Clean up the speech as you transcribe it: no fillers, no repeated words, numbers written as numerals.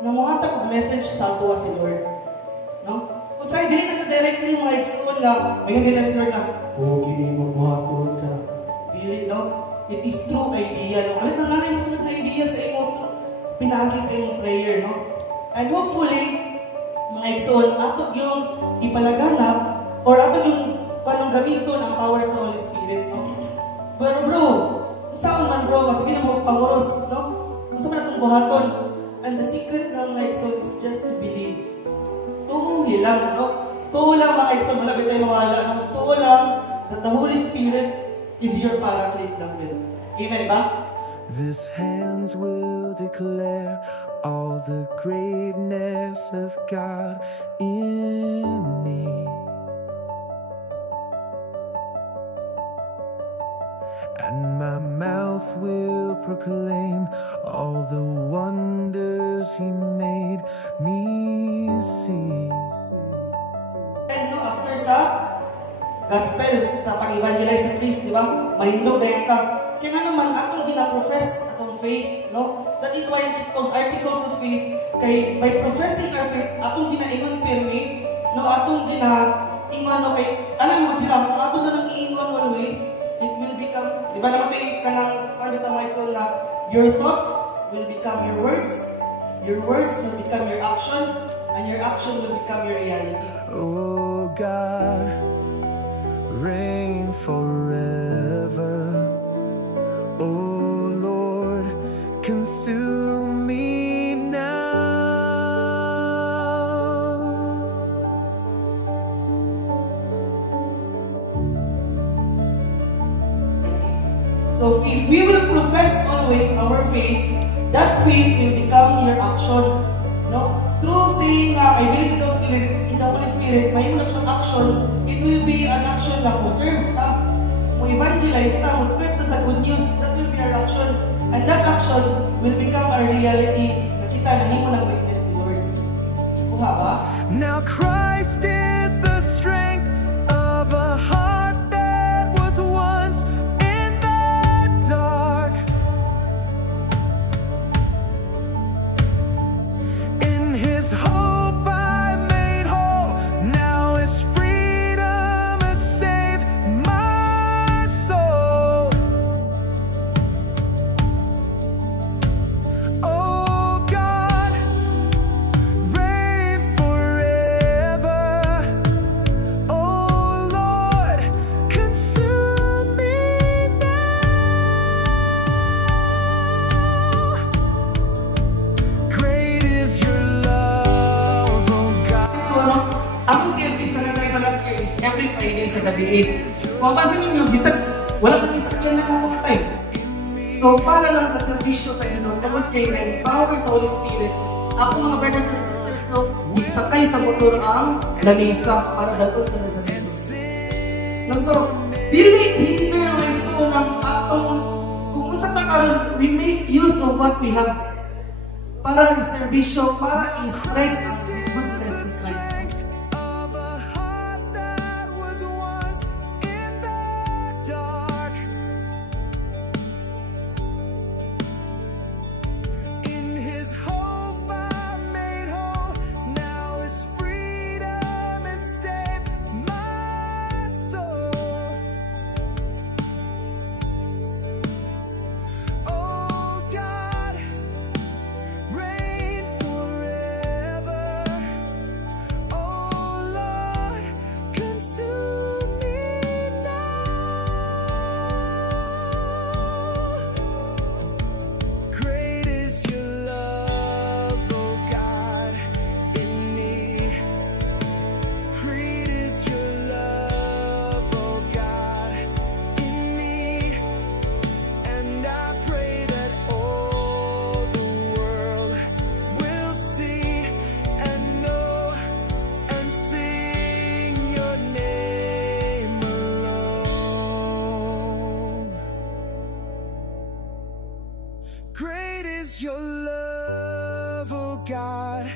na muhatag og message sa ato si Lord. No? Usay dili na siya directly mga igsoon nga may nila sir na kini mo buhaton ka. Dili no. It is true idea no. Alam na lang yung idea sa imong pinagi sa imong prayer no. And hopefully mga igsoon ato yung ipalaganap or ato yung kanang gamiton ang power sa Holy Spirit no. Pero bro, saan man bro, sige na mo panguros no. Ang sama natong buhaton. And the secret ng mga igsoon is just to believe. Tuhi lang, no? Tuho lang mga igsoon, malapit tayo mawala. No? Tuho lang that the Holy Spirit is your paraclete lang din. Amen ba? These hands will declare all the greatness of God in me. And my mouth will proclaim all the wonders He made me see. And no, after sa gospel, sa pag-evangelize sa Christ, di ba? Malindog na yan ka. Kaya nga naman, atong gina-profess atong faith, no? That is why it is called articles of faith. Kay, by professing our faith, atong gina-ingon permit, no? Atong gina-ingon, no? Kay, alam mo sila, kung atong na lang i-ingon always, it will become, di ba naman tayo kanang mga so na your thoughts will become your words will become your action, and your action will become your reality. Oh God, reign forever. Oh Lord, consume me now. So if we will profess always our faith, that faith will become your action. No? Through saying, I believe in the Holy Spirit, may mo na action, it will be an action na mo serve ta, mo evangelize ta, mo spread ta sa good news. That will be our action. And that action will become our reality na kita nahimo ng witness ni Lord. Kuha ba? Now Christ is the strength of a heart that was once in the dark. In His hope I made whole. Now His freedom has saved my soul. Oh God, reign forever. Oh Lord, consume me now. Great is your love, oh God. So, no? Ako si Elvis na nasa last year is every Friday sa gabi 8. Kung pansin ninyo, bisag, wala kang bisag dyan na mamatay. So, para lang sa servisyo sa inyo, tungkol kayo na empower sa Holy Spirit, ako mga brothers and sisters, no, isakay sa motor ang lamesa para dalon sa Nazareno. No, so, dili hinder ng exo ng atong, kung sa takaroon, we make use of what we have para i-servisyo, para i-spread ang goodness of life. Strength of a heart that was once in the dark. In His hope I made whole. Now His freedom has saved my soul. Oh God, reign forever. Oh Lord, consume me now. Great is your love, oh God, in me. Great is your love, oh God, in me. And I pray that all the world will see and know and sing your name alone. Great is your love, oh God.